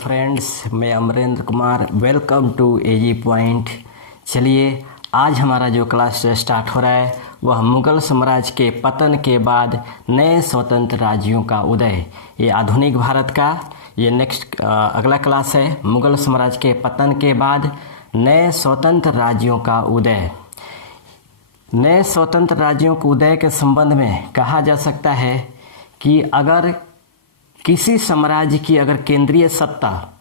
Friends, मैं Amarendra Kumar. Welcome to AG point. चलिए, आज हमारा जो क्लास स्टार्ट हो रहा है वह मुगल साम्राज्य के पतन के बाद नए स्वतंत्र राज्यों का उदय। ये आधुनिक भारत का ये नेक्स्ट अगला क्लास है। मुगल साम्राज्य के पतन के बाद नए स्वतंत्र राज्यों का उदय। नए स्वतंत्र राज्यों के उदय के संबंध में कहा जा सकता है कि अगर किसी साम्राज्य की अगर केंद्रीय सत्ता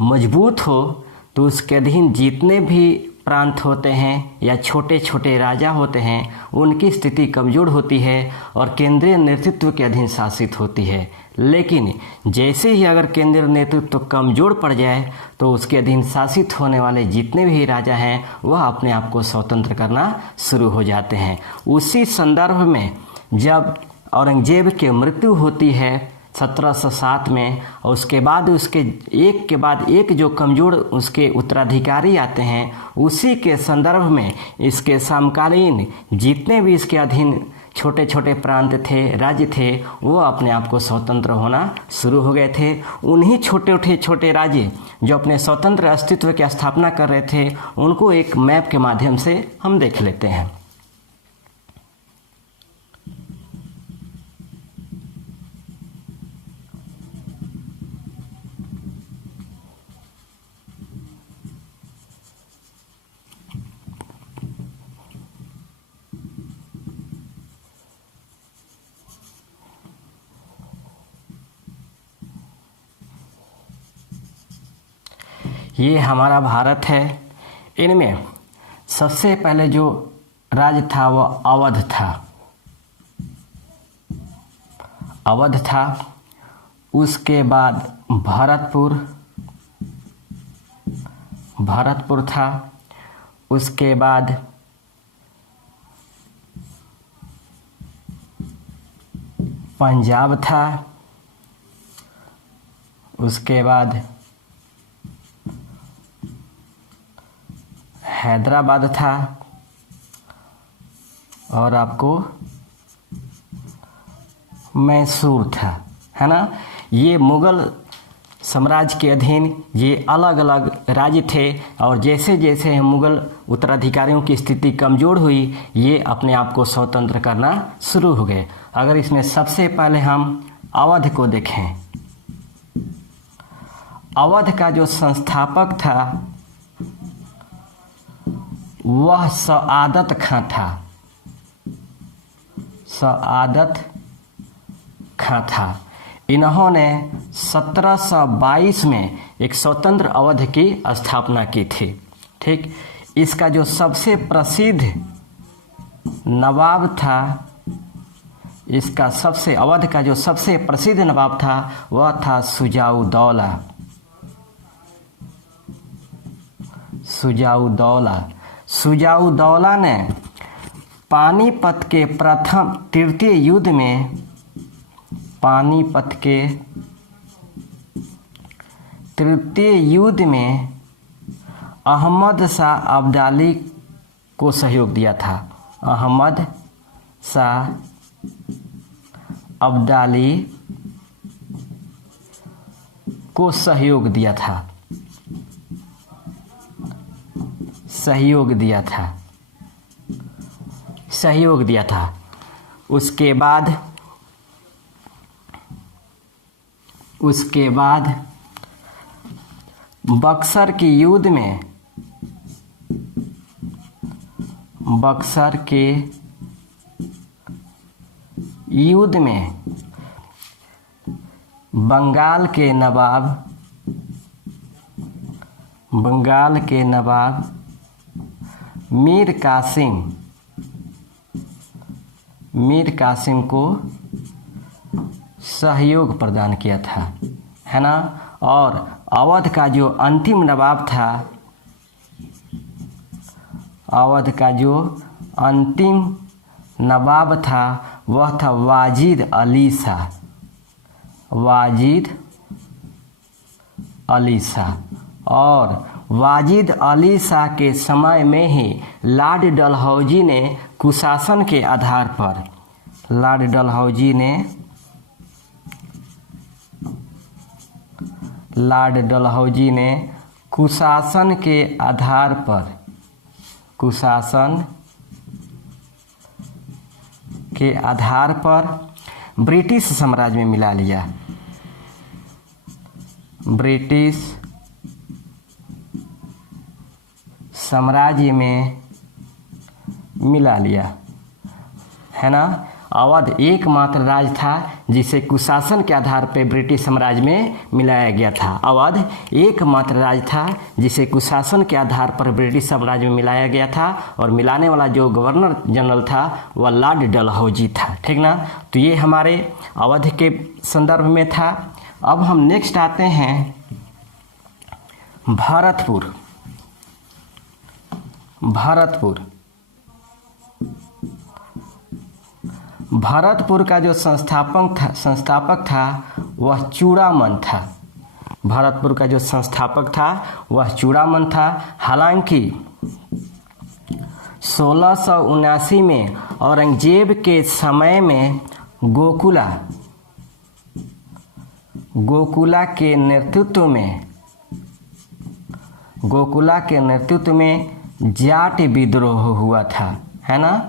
मजबूत हो तो उसके अधीन जितने भी प्रांत होते हैं या छोटे छोटे राजा होते हैं उनकी स्थिति कमज़ोर होती है और केंद्रीय नेतृत्व के अधीन शासित होती है। लेकिन जैसे ही अगर केंद्रीय नेतृत्व कमज़ोर पड़ जाए तो उसके अधीन शासित होने वाले जितने भी राजा हैं वह अपने आप को स्वतंत्र करना शुरू हो जाते हैं। उसी संदर्भ में जब औरंगजेब की मृत्यु होती है 1707 में और उसके बाद उसके एक के बाद एक जो कमज़ोर उसके उत्तराधिकारी आते हैं, उसी के संदर्भ में इसके समकालीन जितने भी इसके अधीन छोटे छोटे प्रांत थे, राज्य थे, वो अपने आप को स्वतंत्र होना शुरू हो गए थे। उन्हीं छोटे राज्य जो अपने स्वतंत्र अस्तित्व की स्थापना कर रहे थे उनको एक मैप के माध्यम से हम देख लेते हैं। ये हमारा भारत है। इनमें सबसे पहले जो राज्य था वह अवध था। अवध था, उसके बाद भरतपुर था, उसके बाद पंजाब था, उसके बाद हैदराबाद था और आपको मैसूर था, है ना। ये मुगल साम्राज्य के अधीन ये अलग अलग राज्य थे और जैसे जैसे मुगल उत्तराधिकारियों की स्थिति कमज़ोर हुई ये अपने आप को स्वतंत्र करना शुरू हो गए। अगर इसमें सबसे पहले हम अवध को देखें, अवध का जो संस्थापक था वह सआदत खां था। सआदत खां था। इन्होंने 1722 में एक स्वतंत्र अवध की स्थापना की थी। ठीक, इसका जो सबसे प्रसिद्ध नवाब था, इसका सबसे अवध का जो सबसे प्रसिद्ध नवाब था वह था शुजाउद्दौला। शुजाउद्दौला ने पानीपत के तृतीय युद्ध में अहमद शाह अब्दाली को सहयोग दिया था। अहमद शाह अब्दाली को सहयोग दिया था। उसके बाद बक्सर के युद्ध में बंगाल के नवाब मीर कासिम को सहयोग प्रदान किया था, है ना। और अवध का जो अंतिम नवाब था वह था वाजिद अली शाह। और वाजिद अली शाह के समय में ही लॉर्ड डलहौजी ने कुशासन के आधार पर लॉर्ड डलहौजी ने कुशासन के आधार पर, कुशासन के आधार पर ब्रिटिश साम्राज्य में मिला लिया, ब्रिटिश साम्राज्य में मिला लिया, है ना। अवध एकमात्र राज्य था जिसे कुशासन के आधार पर ब्रिटिश साम्राज्य में मिलाया गया था। अवध एकमात्र राज्य था जिसे कुशासन के आधार पर ब्रिटिश साम्राज्य में मिलाया गया था, और मिलाने वाला जो गवर्नर जनरल था वह लॉर्ड डलहौजी था, ठीक ना। तो ये हमारे अवध के संदर्भ में था। अब हम नेक्स्ट आते हैं भरतपुर। भरतपुर, भरतपुर का जो संस्थापक था वह चूड़ामन था। भरतपुर का जो संस्थापक था वह चूड़ामन था। हालांकि 1679 में औरंगजेब के समय में गोकुला के नेतृत्व में जाट विद्रोह हुआ था, है ना।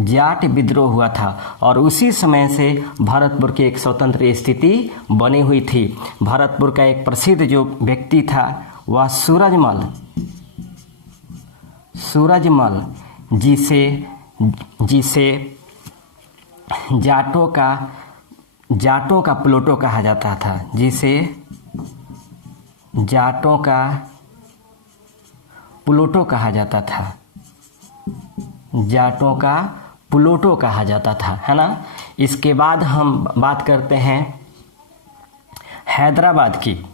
जाट विद्रोह हुआ था और उसी समय से भरतपुर की एक स्वतंत्र स्थिति बनी हुई थी। भरतपुर का एक प्रसिद्ध जो व्यक्ति था वह सूरजमल जिसे जाटों का प्लूटो कहा जाता था, जिसे जाटों का प्लूटो कहा जाता था, जाटों का प्लूटो कहा जाता था, है ना। इसके बाद हम बात करते हैं हैदराबाद की।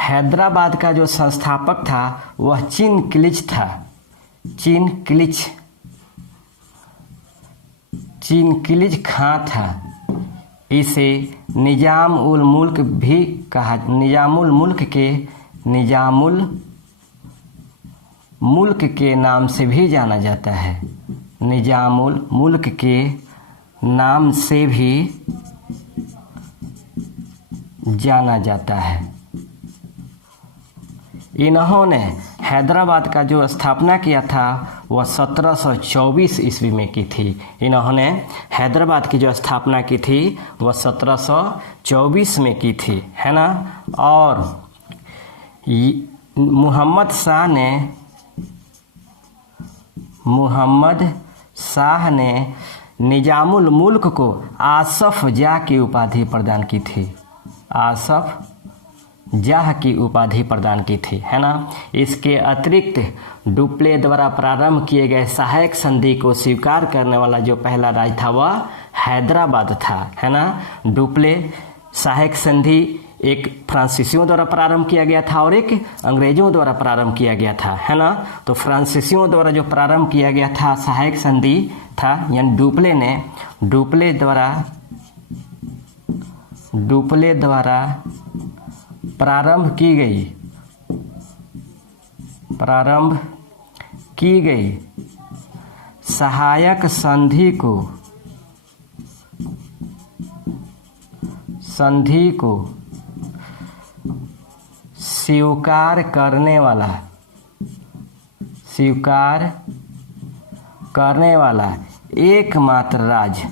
हैदराबाद का जो संस्थापक था वह चिनकिलिच था। चिनकिलिच खां था। इसे निजामुल मुल्क के नाम से भी जाना जाता है। निजामुल मुल्क के नाम से भी जाना जाता है। इन्होंने हैदराबाद का जो स्थापना किया था वह 1724 ईस्वी में की थी। इन्होंने हैदराबाद की जो स्थापना की थी वह 1724 में की थी, है ना। और मुहम्मद शाह ने निजामुल मुल्क को आसफ जाह की उपाधि प्रदान की थी। आसफ जाह की उपाधि प्रदान की थी, है ना। इसके अतिरिक्त डुप्ले द्वारा प्रारंभ किए गए सहायक संधि को स्वीकार करने वाला जो पहला राज्य था वह हैदराबाद था, है ना। डुप्ले सहायक संधि एक फ्रांसीसियों द्वारा प्रारंभ किया गया था और एक अंग्रेजों द्वारा प्रारंभ किया गया था, है ना। तो फ्रांसीसियों द्वारा जो प्रारंभ किया गया था सहायक संधि था, यानी डुप्ले द्वारा प्रारंभ की गई सहायक संधि को स्वीकार करने वाला एकमात्र राज्य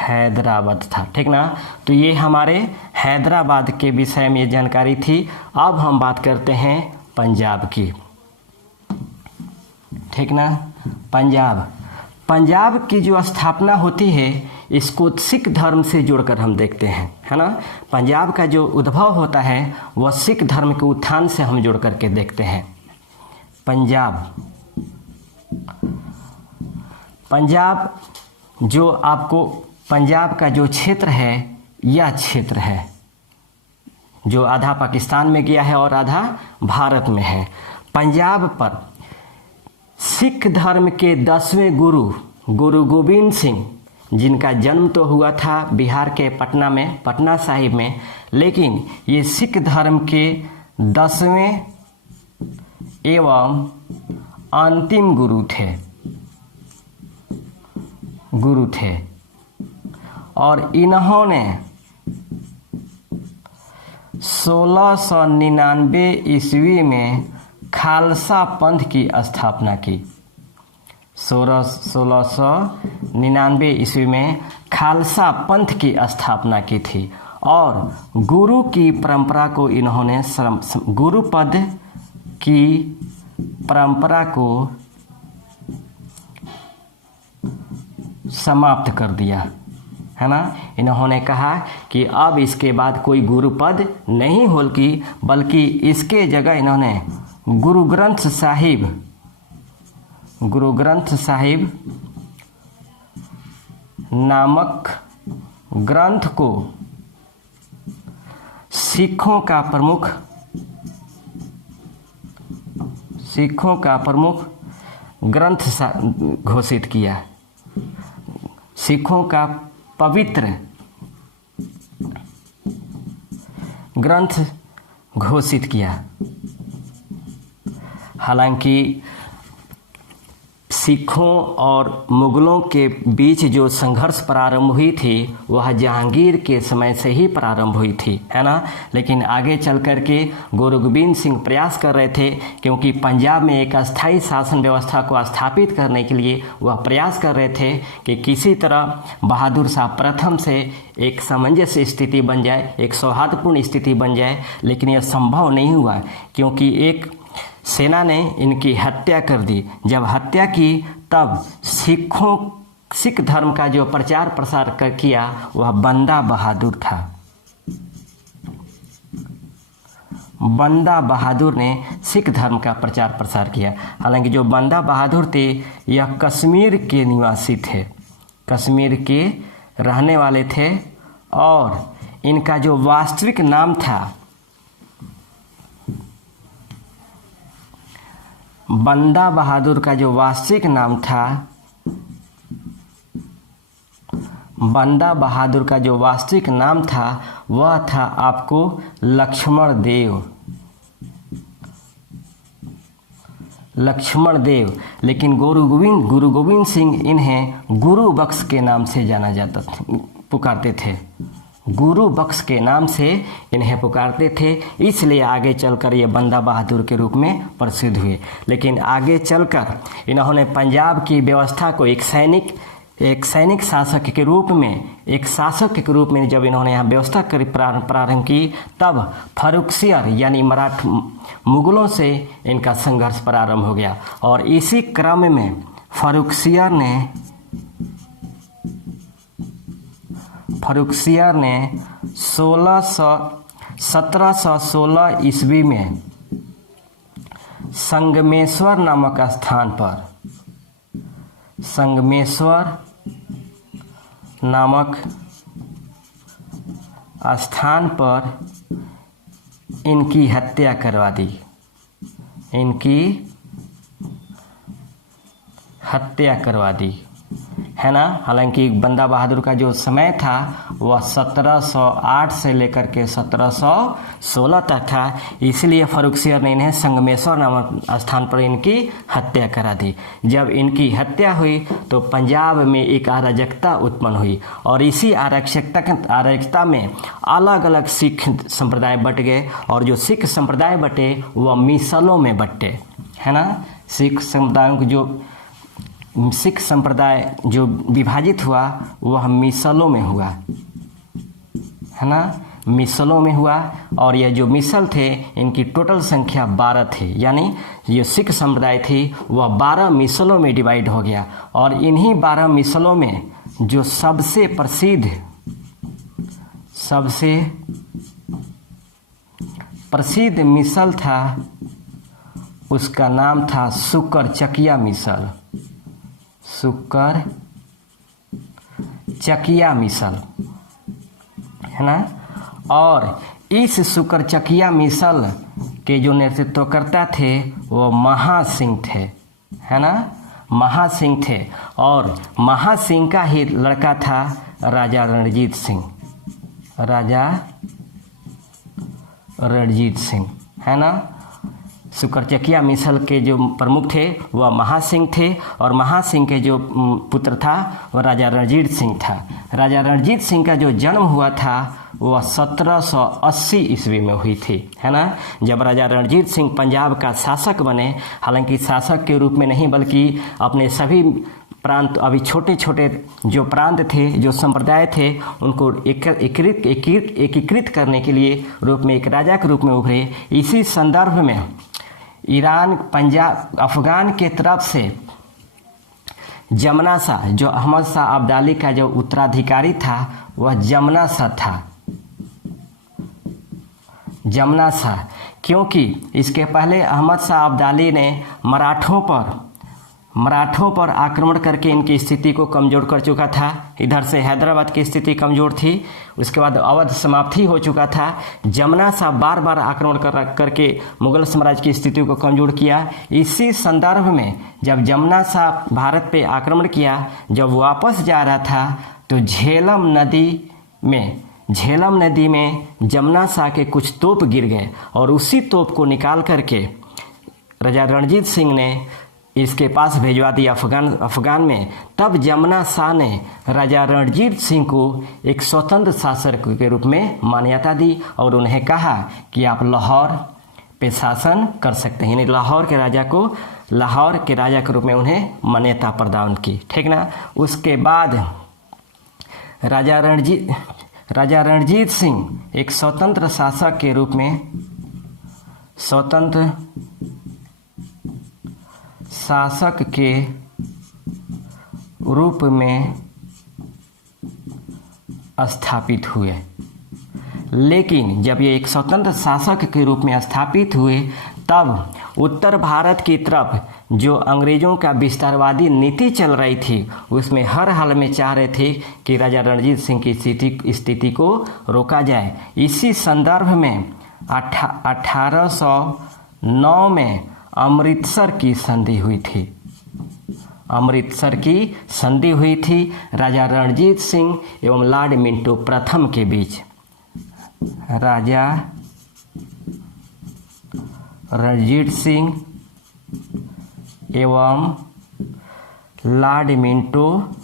हैदराबाद था, ठीक ना। तो ये हमारे हैदराबाद के विषय में जानकारी थी। अब हम बात करते हैं पंजाब की, ठीक ना। पंजाब की जो स्थापना होती है इसको सिख धर्म से जोड़कर हम देखते हैं, है ना। पंजाब का जो उद्भव होता है वह सिख धर्म के उत्थान से हम जोड़ करके देखते हैं। पंजाब का जो क्षेत्र है यह क्षेत्र है जो आधा पाकिस्तान में गया है और आधा भारत में है। पंजाब पर सिख धर्म के 10वें गुरु गोविंद सिंह, जिनका जन्म तो हुआ था बिहार के पटना साहिब में, लेकिन ये सिख धर्म के 10वें एवं अंतिम गुरु थे और इन्होंने 1699 ईस्वी में खालसा पंथ की स्थापना की। 1699 ईस्वी में खालसा पंथ की स्थापना की थी और गुरु की परंपरा को इन्होंने गुरु पद की परंपरा को समाप्त कर दिया, है ना। इन्होंने कहा कि अब इसके बाद कोई गुरु पद नहीं होगी, बल्कि इसके जगह इन्होंने गुरु ग्रंथ साहिब नामक ग्रंथ को सिखों का प्रमुख ग्रंथ घोषित किया, सिखों का पवित्र ग्रंथ घोषित किया। हालांकि सिखों और मुगलों के बीच जो संघर्ष प्रारंभ हुई थी वह जहांगीर के समय से ही प्रारंभ हुई थी, है ना। लेकिन आगे चल कर के गुरु गोविंद सिंह प्रयास कर रहे थे, क्योंकि पंजाब में एक अस्थायी शासन व्यवस्था को स्थापित करने के लिए वह प्रयास कर रहे थे कि किसी तरह बहादुर शाह प्रथम से एक सामंजस्य स्थिति बन जाए, एक सौहार्दपूर्ण स्थिति बन जाए। लेकिन यह संभव नहीं हुआ, क्योंकि एक सेना ने इनकी हत्या कर दी। जब हत्या की तब सिख धर्म का जो प्रचार प्रसार किया वह बंदा बहादुर था। बंदा बहादुर ने सिख धर्म का प्रचार प्रसार किया। हालांकि जो बंदा बहादुर थे यह कश्मीर के निवासी थे, कश्मीर के रहने वाले थे और इनका जो वास्तविक नाम था, बंदा बहादुर का जो वास्तविक नाम था, बंदा बहादुर का जो वास्तविक नाम था वह था आपको लक्ष्मण देव। लेकिन गुरु गोविंद सिंह इन्हें गुरु बख्श के नाम से जाना जाता था, पुकारते थे, गुरु बख्श के नाम से इन्हें पुकारते थे। इसलिए आगे चलकर ये बंदा बहादुर के रूप में प्रसिद्ध हुए। लेकिन आगे चलकर इन्होंने पंजाब की व्यवस्था को एक सैनिक शासक के रूप में, जब इन्होंने यहाँ व्यवस्था प्रारंभ की, तब फर्रुखसियर यानी मुगलों से इनका संघर्ष प्रारंभ हो गया। और इसी क्रम में फर्रुखसियर ने 1716 ईस्वी में संगमेश्वर नामक स्थान पर इनकी हत्या करवा दी, है ना। हालांकि बंदा बहादुर का जो समय था वह 1708 से लेकर के 1716 तक था। इसलिए फर्रुखसियर ने इन्हें संगमेश्वर नामक स्थान पर इनकी हत्या करा दी। जब इनकी हत्या हुई तो पंजाब में एक अराजकता उत्पन्न हुई और इसी अराजकता में अलग अलग सिख संप्रदाय बट गए और जो सिख संप्रदाय बटे वह मिसलों में बटे, है ना। सिख संप्रदाय जो विभाजित हुआ वह मिसलों में हुआ, है ना, मिसलों में हुआ। और यह जो मिसल थे इनकी टोटल संख्या 12 थे, यानी ये सिख संप्रदाय थी वह 12 मिसलों में डिवाइड हो गया। और इन्हीं 12 मिसलों में जो सबसे प्रसिद्ध मिसल था उसका नाम था सुकरचकिया मिसल, है ना। और इस सुकरचकिया मिसल के जो नेतृत्वकर्ता थे वो महासिंह थे, है ना, महासिंह थे। और महासिंह का ही लड़का था राजा रणजीत सिंह। है ना। सुकरचकिया मिसल के जो प्रमुख थे वह महासिंह थे, और महासिंह के जो पुत्र था वह राजा रणजीत सिंह था। राजा रणजीत सिंह का जो जन्म हुआ था वह 1780 ईस्वी में हुई थी, है ना, जब राजा रणजीत सिंह पंजाब का शासक बने। हालांकि शासक के रूप में नहीं, बल्कि अपने सभी प्रांत, अभी छोटे छोटे जो प्रांत थे, जो संप्रदाय थे, उनको एकीकृत करने के लिए रूप में एक राजा के रूप में उभरे। इसी संदर्भ में ईरान, पंजाब, अफगान के तरफ से जमना शाह, जो अहमद शाह अब्दाली का जो उत्तराधिकारी था वह जमना शाह था। जमना शाह, क्योंकि इसके पहले अहमद शाह अब्दाली ने मराठों पर आक्रमण करके इनकी स्थिति को कमज़ोर कर चुका था। इधर से हैदराबाद की स्थिति कमज़ोर थी, उसके बाद अवध समाप्ति हो चुका था। जमना शाह बार बार आक्रमण करके मुगल साम्राज्य की स्थिति को कमज़ोर किया। इसी संदर्भ में जब जमना शाह भारत पे आक्रमण किया, जब वापस जा रहा था तो झेलम नदी में जमना शाह के कुछ तोप गिर गए, और उसी तोप को निकाल करके राजा रणजीत सिंह ने इसके पास भिजवा दिया अफगान में। तब जमना शाह ने राजा रणजीत सिंह को एक स्वतंत्र शासक के रूप में मान्यता दी, और उन्हें कहा कि आप लाहौर पे शासन कर सकते हैं, यानी लाहौर के राजा के रूप में उन्हें मान्यता प्रदान की, ठीक ना। उसके बाद राजा रणजीत सिंह एक स्वतंत्र शासक के रूप में, स्वतंत्र शासक के रूप में स्थापित हुए। लेकिन जब ये एक स्वतंत्र शासक के रूप में स्थापित हुए, तब उत्तर भारत की तरफ जो अंग्रेज़ों का विस्तारवादी नीति चल रही थी, उसमें हर हाल में चाह रहे थे कि राजा रणजीत सिंह की स्थिति को रोका जाए। इसी संदर्भ में 1809 में अमृतसर की संधि हुई थी। अमृतसर की संधि हुई थी राजा रणजीत सिंह एवं लॉर्ड मिंटो प्रथम के बीच। राजा रणजीत सिंह एवं लॉर्ड मिंटो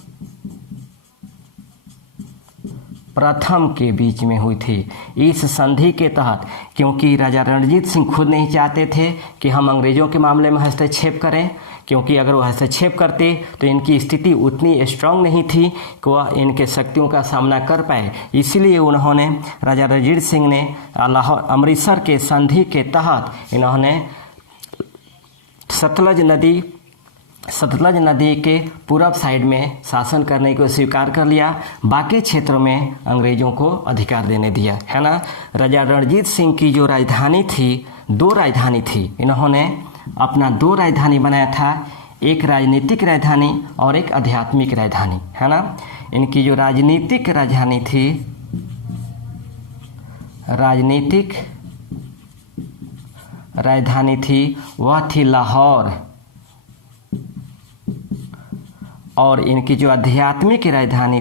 प्रथम के बीच में हुई थी। इस संधि के तहत, क्योंकि राजा रणजीत सिंह खुद नहीं चाहते थे कि हम अंग्रेज़ों के मामले में हस्तक्षेप करें, क्योंकि अगर वो हस्तक्षेप करते तो इनकी स्थिति उतनी स्ट्रांग नहीं थी कि वह इनके शक्तियों का सामना कर पाए। इसीलिए उन्होंने, राजा रणजीत सिंह ने अमृतसर के संधि के तहत इन्होंने सतलज नदी के पूरब साइड में शासन करने को स्वीकार कर लिया, बाकी क्षेत्रों में अंग्रेज़ों को अधिकार देने दिया, है ना। राजा रणजीत सिंह की जो राजधानी थी, 2 राजधानी थी, इन्होंने अपना 2 राजधानी बनाया था, एक राजनीतिक राजधानी और एक आध्यात्मिक राजधानी, है ना। इनकी जो राजनीतिक राजधानी थी वह थी लाहौर, और इनकी जो आध्यात्मिक राजधानी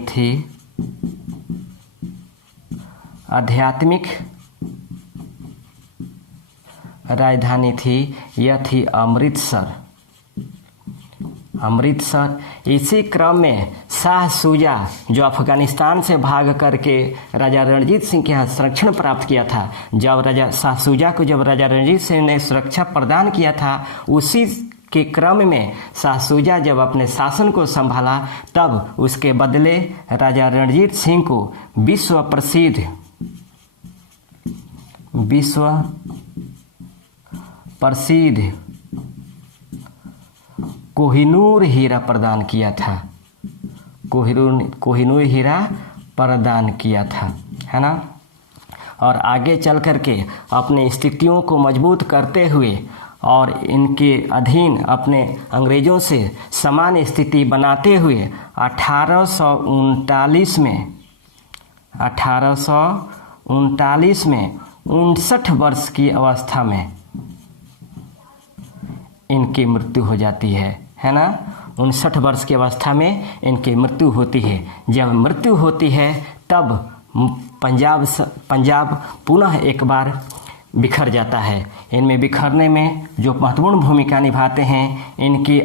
थी यह थी अमृतसर। इसी क्रम में शाह शुजा, जो अफगानिस्तान से भाग करके राजा रणजीत सिंह के यहाँ संरक्षण प्राप्त किया था, जब राजा रणजीत सिंह ने सुरक्षा प्रदान किया था, उसी के क्रम में शाह शुजा जब अपने शासन को संभाला, तब उसके बदले राजा रणजीत सिंह को विश्व प्रसिद्ध कोहिनूर हीरा प्रदान किया था। कोहिनूर हीरा प्रदान किया था, है ना। और आगे चल करके अपनी स्थितियों को मजबूत करते हुए और इनके अधीन अपने अंग्रेज़ों से समान स्थिति बनाते हुए 1839 में 59 वर्ष की अवस्था में इनकी मृत्यु हो जाती है ना। 59 वर्ष की अवस्था में इनकी मृत्यु होती है। जब मृत्यु होती है तब पंजाब पुनः एक बार बिखर जाता है। इनमें बिखरने में जो महत्वपूर्ण भूमिका निभाते हैं इनके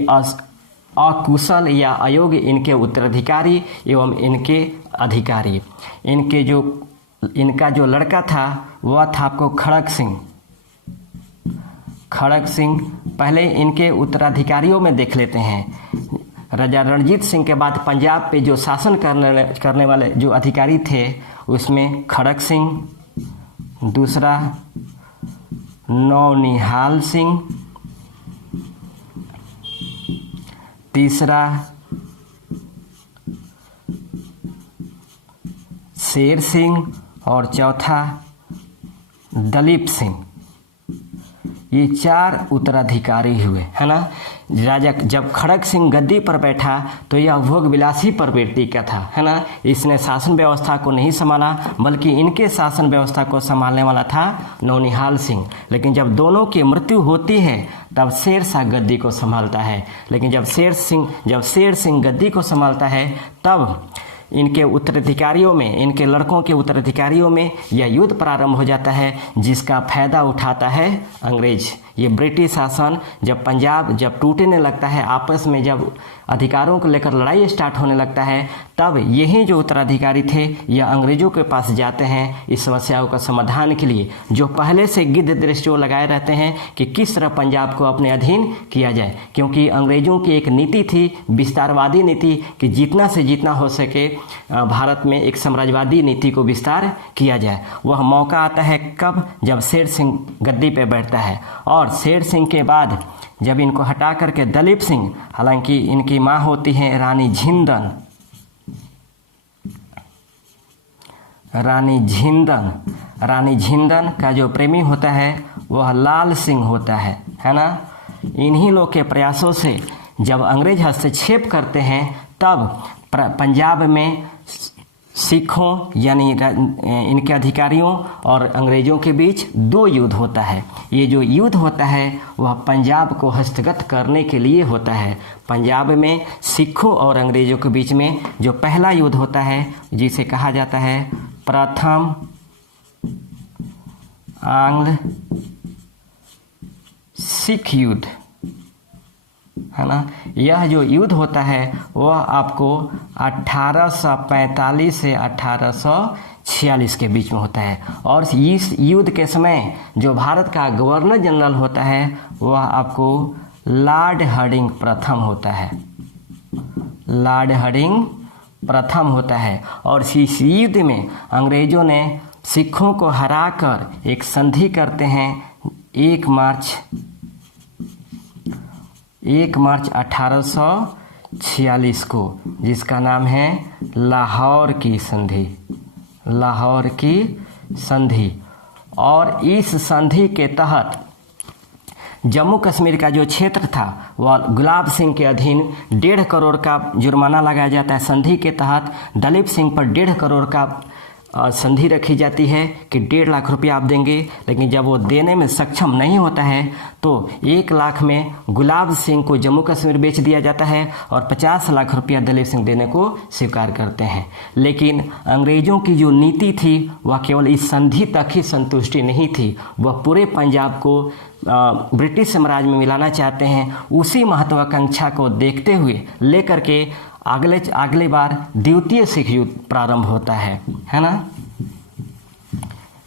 अकुशल या अयोग्य इनके उत्तराधिकारी एवं इनके अधिकारी। इनका जो लड़का था वह था आपको खड़ग सिंह। खड़ग सिंह पहले इनके उत्तराधिकारियों में देख लेते हैं। राजा रणजीत सिंह के बाद पंजाब पे जो शासन करने वाले जो अधिकारी थे उसमें खड़ग सिंह, दूसरा नौनिहाल सिंह, तीसरा शेर सिंह और चौथा दलीप सिंह। ये 4 उत्तराधिकारी हुए, है ना। राजा जब खड़ग सिंह गद्दी पर बैठा तो यह भोग विलासी प्रवृत्ति का था, है ना। इसने शासन व्यवस्था को नहीं संभाला बल्कि इनके शासन व्यवस्था को संभालने वाला था नौनिहाल सिंह। लेकिन जब दोनों की मृत्यु होती है तब शेर शाह गद्दी को संभालता है। लेकिन जब शेर सिंह गद्दी को संभालता है तब इनके उत्तराधिकारियों में, इनके लड़कों के उत्तराधिकारियों में यह युद्ध प्रारंभ हो जाता है जिसका फायदा उठाता है अंग्रेज। ये ब्रिटिश शासन जब पंजाब जब टूटने लगता है, आपस में जब अधिकारों को लेकर लड़ाई स्टार्ट होने लगता है, तब यही जो उत्तराधिकारी थे यह अंग्रेजों के पास जाते हैं इस समस्याओं का समाधान के लिए, जो पहले से गिद्ध दृष्टियों लगाए रहते हैं कि किस तरह पंजाब को अपने अधीन किया जाए। क्योंकि अंग्रेजों की एक नीति थी, विस्तारवादी नीति, कि जितना से जितना हो सके भारत में एक साम्राज्यवादी नीति को विस्तार किया जाए। वह मौका आता है कब? जब शेर सिंह गद्दी पर बैठता है। और शेर सिंह के बाद जब इनको हटा करके दलीप सिंह, हालांकि इनकी माँ होती है रानी झिंदन, रानी झिंदन का जो प्रेमी होता है वह लाल सिंह होता है ना। इन्हीं लोग के प्रयासों से जब अंग्रेज हस्तक्षेप करते हैं तब पंजाब में सिखों यानी इनके अधिकारियों और अंग्रेजों के बीच 2 युद्ध होता है। ये जो युद्ध होता है वह पंजाब को हस्तगत करने के लिए होता है। पंजाब में सिखों और अंग्रेजों के बीच में जो पहला युद्ध होता है जिसे कहा जाता है प्रथम आंग्ल सिख युद्ध, है ना। यह जो युद्ध होता है वह आपको 1845 से 1846 के बीच में होता है। और इस युद्ध के समय जो भारत का गवर्नर जनरल होता है वह आपको लॉर्ड हार्डिंग प्रथम होता है। लॉर्ड हार्डिंग प्रथम होता है। और इस युद्ध में अंग्रेजों ने सिखों को हराकर एक संधि करते हैं 1 मार्च 1846 को, जिसका नाम है लाहौर की संधि। लाहौर की संधि। और इस संधि के तहत जम्मू कश्मीर का जो क्षेत्र था वह गुलाब सिंह के अधीन 1.5 करोड़ का जुर्माना लगाया जाता है। संधि के तहत दलीप सिंह पर 1.5 करोड़ का संधि रखी जाती है कि 1.5 लाख रुपया आप देंगे। लेकिन जब वो देने में सक्षम नहीं होता है तो 1 लाख में गुलाब सिंह को जम्मू कश्मीर बेच दिया जाता है और 50 लाख रुपया दलीप सिंह देने को स्वीकार करते हैं। लेकिन अंग्रेजों की जो नीति थी वह केवल इस संधि तक ही संतुष्टि नहीं थी, वह पूरे पंजाब को ब्रिटिश साम्राज्य में मिलाना चाहते हैं। उसी महत्वाकांक्षा को देखते हुए लेकर के अगले बार द्वितीय सिख युद्ध प्रारंभ होता है ना।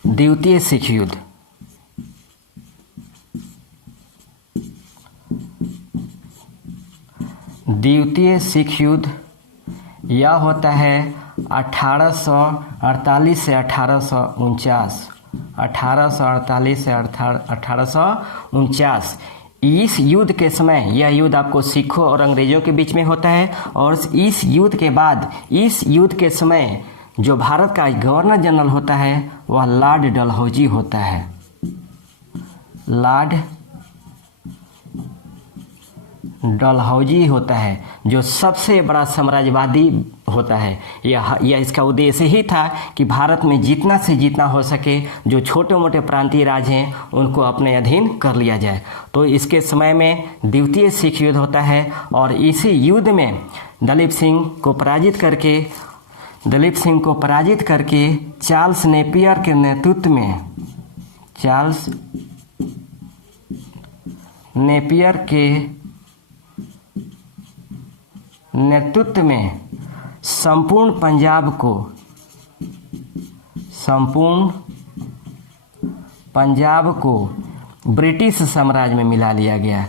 द्वितीय सिख युद्ध यह होता है 1848 से 1849। 1848 से 1849। इस युद्ध के समय यह युद्ध आपको सिखों और अंग्रेजों के बीच में होता है। और इस युद्ध के बाद, इस युद्ध के समय जो भारत का गवर्नर जनरल होता है वह लॉर्ड डलहौजी होता है। लॉर्ड डलहौजी होता है जो सबसे बड़ा साम्राज्यवादी होता है। यह इसका उद्देश्य ही था कि भारत में जितना से जितना हो सके जो छोटे मोटे प्रांतीय राज्य हैं उनको अपने अधीन कर लिया जाए। तो इसके समय में द्वितीय सिख युद्ध होता है और इसी युद्ध में दलीप सिंह को पराजित करके चार्ल्स नेपियर के नेतृत्व में चार्ल्स नेपियर के नेतृत्व में संपूर्ण पंजाब को ब्रिटिश साम्राज्य में मिला लिया गया।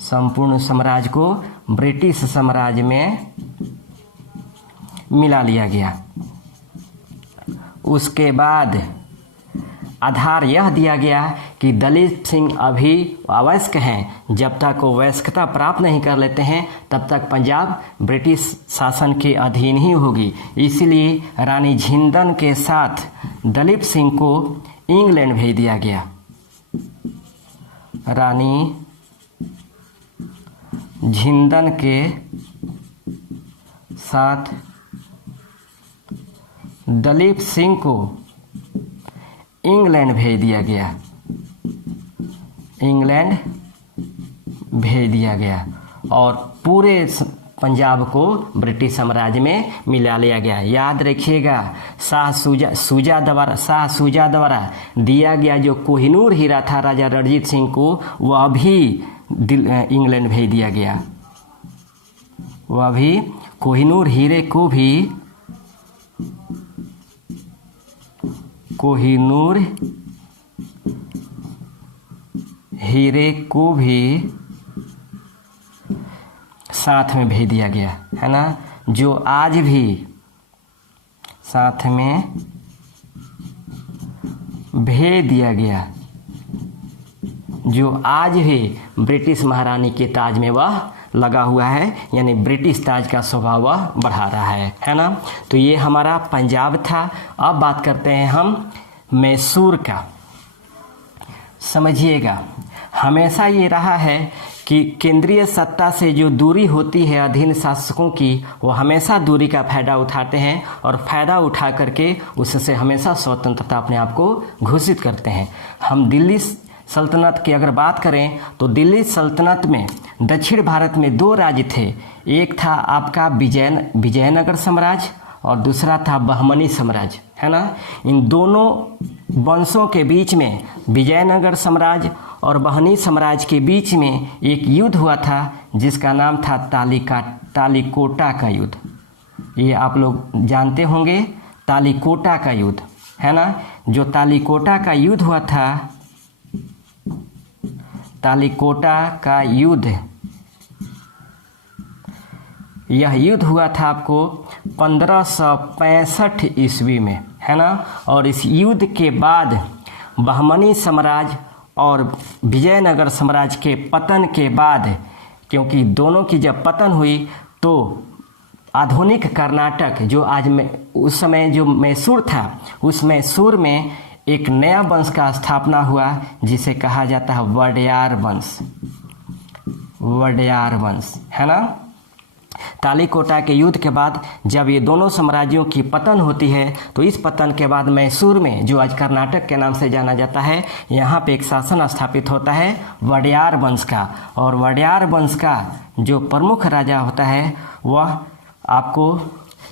संपूर्ण साम्राज्य को ब्रिटिश साम्राज्य में मिला लिया गया। उसके बाद आधार यह दिया गया कि दलीप सिंह अभी अवयस्क हैं। जब तक वो वयस्कता प्राप्त नहीं कर लेते हैं तब तक पंजाब ब्रिटिश शासन के अधीन ही होगी। इसलिए रानी जिंदन के साथ दलीप सिंह को इंग्लैंड भेज दिया गया। रानी जिंदन के साथ दलीप सिंह को इंग्लैंड भेज दिया गया। इंग्लैंड भेज दिया गया और पूरे पंजाब को ब्रिटिश साम्राज्य में मिला लिया गया। याद रखिएगा, शाह शुजा द्वारा दिया गया जो कोहिनूर हीरा था राजा रणजीत सिंह को, वह भी इंग्लैंड भेज दिया गया। वह भी कोहिनूर हीरे को भी साथ में भेज दिया गया, है ना, जो आज भी साथ में भेज दिया गया, जो आज भी ब्रिटिश महारानी के ताज में वह लगा हुआ है, यानी ब्रिटिश ताज का स्वभाव वह बढ़ा रहा है ना। तो ये हमारा पंजाब था। अब बात करते हैं हम मैसूर का। समझिएगा, हमेशा ये रहा है कि केंद्रीय सत्ता से जो दूरी होती है अधीन शासकों की, वो हमेशा दूरी का फायदा उठाते हैं और फायदा उठा करके उससे हमेशा स्वतंत्रता अपने आप को घोषित करते हैं। हम दिल्ली सल्तनत की अगर बात करें तो दिल्ली सल्तनत में दक्षिण भारत में दो राज्य थे। एक था आपका विजयनगर साम्राज्य और दूसरा था बहमनी साम्राज्य, है ना। इन दोनों वंशों के बीच में, विजयनगर साम्राज्य और बहमनी साम्राज्य के बीच में एक युद्ध हुआ था जिसका नाम था तालिकोटा का युद्ध। ये आप लोग जानते होंगे, तालिकोटा का युद्ध, है ना। जो तालिकोटा का युद्ध हुआ था, तालिकोटा का युद्ध, यह युद्ध हुआ था आपको 1565 ईस्वी में, है ना। और इस युद्ध के बाद बहमनी साम्राज्य और विजयनगर साम्राज्य के पतन के बाद, क्योंकि दोनों की जब पतन हुई तो आधुनिक कर्नाटक, जो आज में उस समय जो मैसूर था, उस मैसूर में एक नया वंश का स्थापना हुआ जिसे कहा जाता है वडयार वंश, है ना। तालिकोटा के युद्ध के बाद जब ये दोनों साम्राज्यों की पतन होती है तो इस पतन के बाद मैसूर में, जो आज कर्नाटक के नाम से जाना जाता है, यहाँ पे एक शासन स्थापित होता है वडयार वंश का। और वडयार वंश का जो प्रमुख राजा होता है वह आपको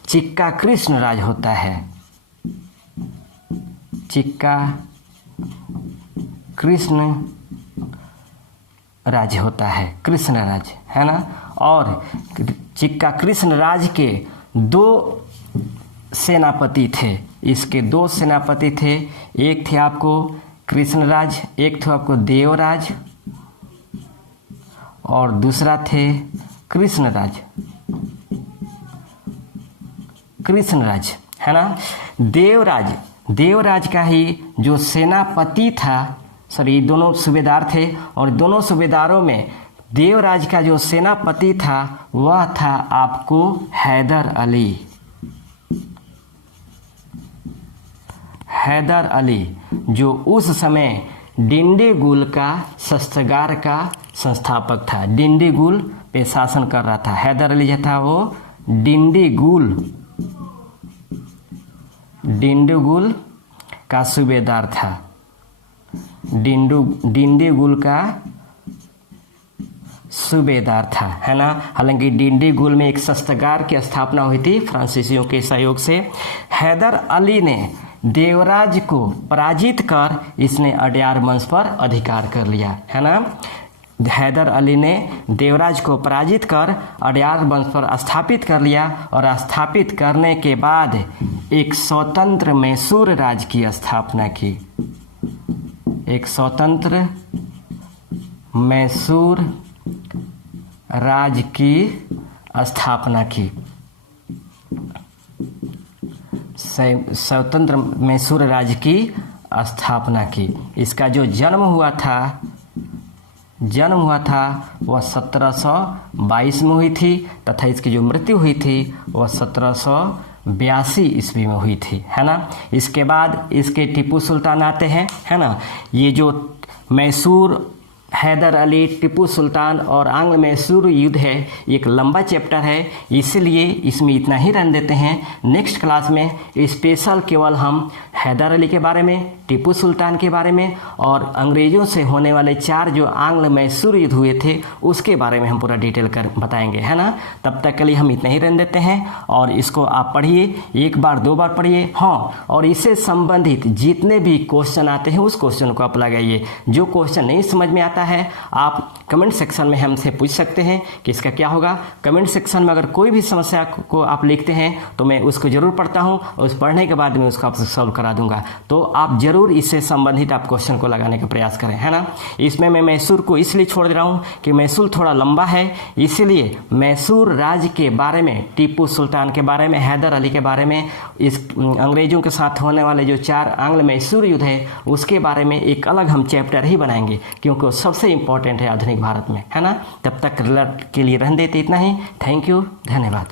चिक्का कृष्ण राज होता है। चिक्का कृष्ण राज होता है, कृष्ण राज, है ना। और चिक्का कृष्ण राज के दो सेनापति थे। इसके दो सेनापति थे, एक थे आपको कृष्णराज, एक थे आपको देवराज और दूसरा थे कृष्णराज, है ना। देवराज का ही जो सेनापति था, सॉरी, दोनों सूबेदार थे और दोनों सूबेदारों में देवराज का जो सेनापति था वह था आपको हैदर अली, जो उस समय डिंडीगुल का शस्त्रागार का संस्थापक था। डिंडीगुल पे शासन कर रहा था। हैदर अली जो था वो डिंडीगुल का सूबेदार था। डिंडीगुल का सूबेदार था, है ना। हालांकि डिंडीगुल में एक शस्त्रागार की स्थापना हुई थी फ्रांसीसियों के सहयोग से। हैदर अली ने देवराज को पराजित कर इसने अडयार वंश पर अधिकार कर लिया, है ना। हैदर अली ने देवराज को पराजित कर अडयार वंश पर स्थापित कर लिया और स्थापित करने के बाद एक स्वतंत्र मैसूर राज्य की स्थापना की। एक स्वतंत्र मैसूर राज्य की स्थापना की। स्वतंत्र मैसूर राज्य की स्थापना की। इसका जो जन्म हुआ था वह 1722 में हुई थी तथा इसकी जो मृत्यु हुई थी वह 1782 ईस्वी में हुई थी, है ना। इसके बाद इसके टीपू सुल्तान आते हैं, है ना। ये जो मैसूर, हैदर अली, टीपू सुल्तान और आंग्ल मैसूर युद्ध है, एक लंबा चैप्टर है, इसलिए इसमें इतना ही रहने देते हैं। नेक्स्ट क्लास में स्पेशल केवल हम हैदर अली के बारे में, टीपू सुल्तान के बारे में और अंग्रेजों से होने वाले 4 जो आंग्ल मैसूर युद्ध हुए थे उसके बारे में हम पूरा डिटेल कर बताएंगे, है ना। तब तक के लिए हम इतना ही रहने देते हैं और इसको आप पढ़िए, 1 बार 2 बार पढ़िए, हाँ। और इससे संबंधित जितने भी क्वेश्चन आते हैं उस क्वेश्चन को आप लगाइए। जो क्वेश्चन नहीं समझ में आता है आप कमेंट सेक्शन में हमसे पूछ सकते हैं कि इसका क्या होगा। कमेंट सेक्शन में अगर कोई भी समस्या को आप लिखते हैं तो मैं उसको जरूर पढ़ता हूं और उस पढ़ने के बाद मैं उसको आपसे सॉल्व करा दूंगा। तो आप जरूर इससे संबंधित आप क्वेश्चन को लगाने का प्रयास करें, है ना। इसमें मैं मैसूर को इसलिए छोड़ दे रहा हूं कि मैसूर थोड़ा लंबा है, इसलिए मैसूर राज्य के बारे में, टीपू सुल्तान के बारे में, हैदर अली के बारे में, इस अंग्रेजों के साथ होने वाले जो 4 आंग्ल मैसूर युद्ध है उसके बारे में एक अलग हम चैप्टर ही बनाएंगे, क्योंकि वो सबसे इंपॉर्टेंट है आधुनिक भारत में, है ना। तब तक के लिए रहने देते इतना ही। थैंक यू, धन्यवाद।